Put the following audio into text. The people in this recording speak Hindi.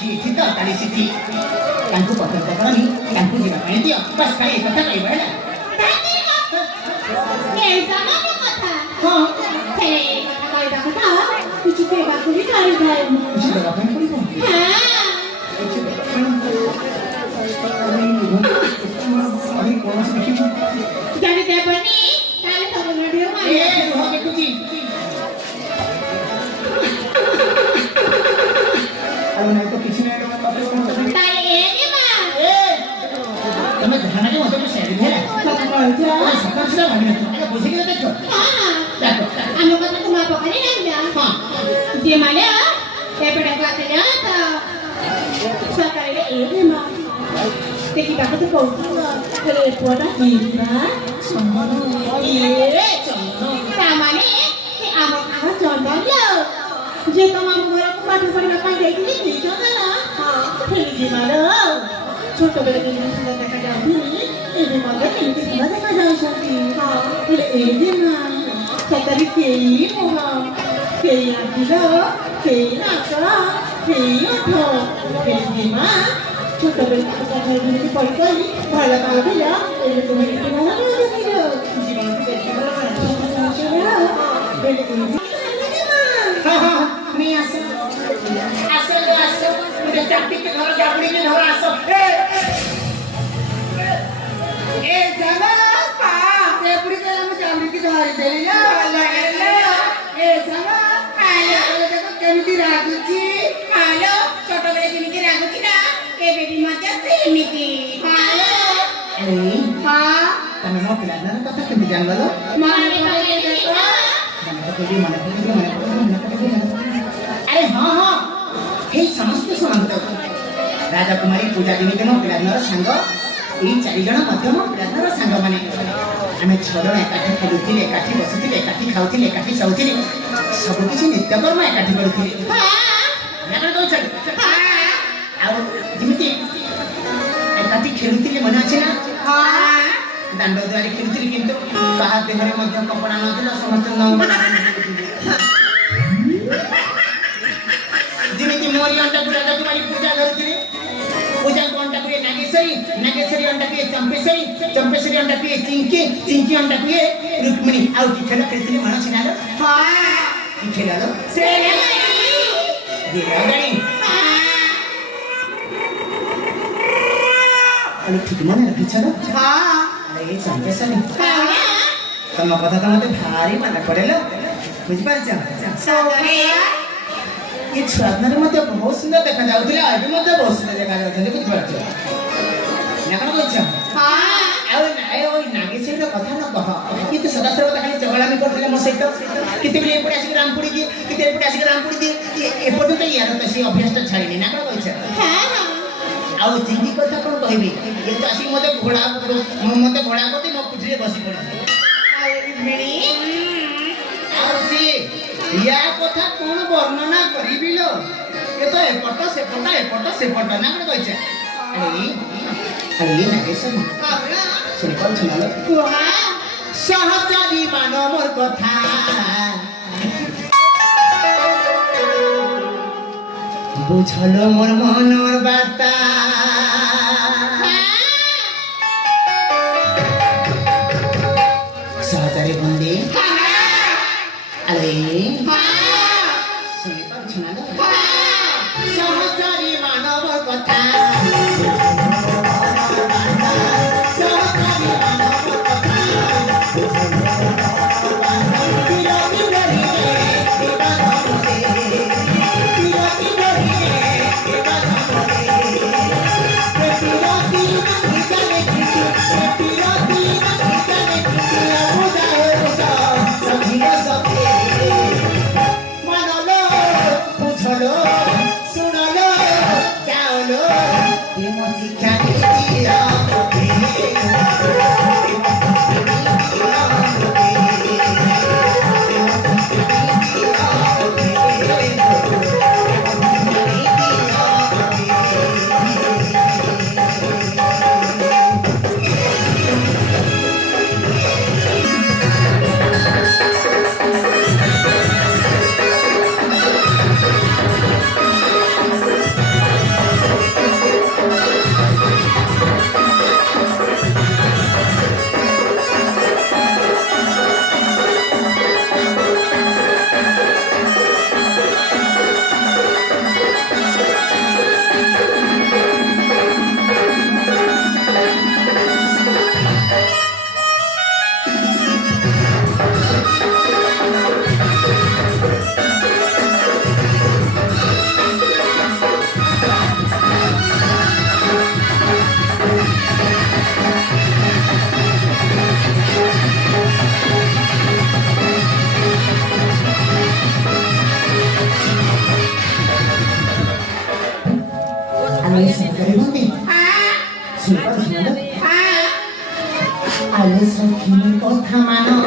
जी तो ताली सिटी कांकु पकड़ पकड़नी कांकु जीवा पानी दियो बस खाली एक कथा कहबो हैला ए जमाने कथा हां फेरे कथा कहबा कथा कुछ देबा कुली थारी थाई कुछ देबा पानी पड़िबो हां अभी कौन से देखिबो जाने देबनी ताले सब वीडियो मार ए रुह देखुची अब नहीं तो किसी ने बाप रे ताले ए मां ए તમે ઘણા કે મતો શેર દે जा સકન સલા ભાગી નતો બોસી કે દેખો हां देखो आनो कथा को मापा करी ना जा हां जे माल्या ते पडा क्लासला आता सकाळी ए मां ते की बात तो कहू करे पोडा नीला संबंध ए चंदन तामाने ते आम चंदन लो जे तमाम घर को पाठ पढ़ा पाई जाई थी चंदन हां फेली जी मालो छोट बेले के दिन सुंदर देखा जाती ए जे मालो केमती सुंदर देखा जाउछंती हां फिर ए जे मां सतरी केई मोहा केई आदिलो केई नाका केई ओठो फेली जी मां छोट बेले के কথা এগুলো পড়ি করি ভালো ভালো দিয়া এই তুমি কি ভালো ভালো দিও জীবন থেকে ভালো ভালো চলে বেলে हां हां मैं आसे आसे मुझे चापी के घर जापड़ी के घर आसो ए जाना पा ते पुरी के हम चापड़ी के घर देली ना लगले ए जाना आलो देखो केमिति रागुची हालो छोट बेले केमिति रागुची ना ए बेबी मजा सेमिति हालो अरे हां तमे मो पिलाना कथा केमिति जानलो माने माने देखो अरे हाँ हाँ हे समस्त सुनंत राजा कुमारी पूजा दिनी दिन पिलाधर सांग ये चारि जण मध्यम पिलाधर सांग माने आमे छजण एकाठी खेलुथिले एकाठी बसुथिले एकाठी खाउथिले एकाठी सौथिले सब किछि नित्यकर्म एकाठी करुथिले हां ना कहू छल हां आ जिमिति एकाठी खेलुथिले मन अछि ना हां दांड द्वारे खेलुथिले किंतु बाहर देहरे मध्य कपड़ा नथिला समस्त नंग जिमिति मोरी अंडा गुड़ा तुम्हारी पूजा करथिले पूजा को अंडा कुए नागेश्वरी अंडा कुए चंपेश्वरी अंडा कुए चिंकी अंडा कुए रुक्मिणी आउ की खेल खेलथिले मन अछि ना हां की खेलालो सेनापति ये गाड़ी हां अरे ठीक मन रखिछ ना हां अरे ये चंपेश्वरी हां तम कथा त मते भारी मन पड़ेलो बुझ पाछ सगरे ये छादनरे मते बहुत सुंदर देखा जाउथिले आज मते बहुत सुंदर देखा जाउथिले बुझ पाछ ना कोन छ हां आउ ना ओइ नागेश्वरी कथा न कह ये तो सदा सर्वदा खाली झगड़ा में करथिले म सहित किते बेले एपटे आसी रामपुरी की किते एपटे आसी रामपुरी की एपटे तो यार तो से अभ्यास तो छाड़िनी ना कोन छ हां आउ जिंदी कथा कोन कहबी ये तो आसी मते घोड़ा कोती म कुठरे बसी पड़ी आउ मिणी आउ सी या कथा कोन वर्णना करिबी लो ये तो एपट सेपट ना कोन कहछ अरे नागेश्वरी हां सुन कोन सुनालो हां सहचारी मानव कथा बुझलो मोर मनर बाता सहचारी बंदी अरे सुन कोन सुनालो सहचारी मानव कथा आले सरकारी होते सुपर सुंदर आले सखी कथा मान